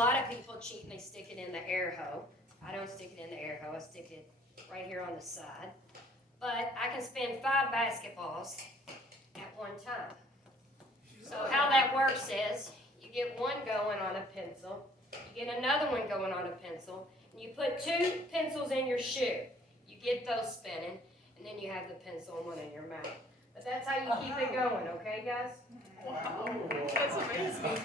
lot of people cheat and they stick it in the air hoe. I don't stick it in the air hoe, I stick it right here on the side. But I can spin 5 basketballs at one time. So how that works is, you get one going on a pencil, you get another one going on a pencil, and you put 2 pencils in your shoe. You get those spinning, and then you have the pencil and one in your mouth. But that's how you keep it going, okay guys? Wow, that's amazing.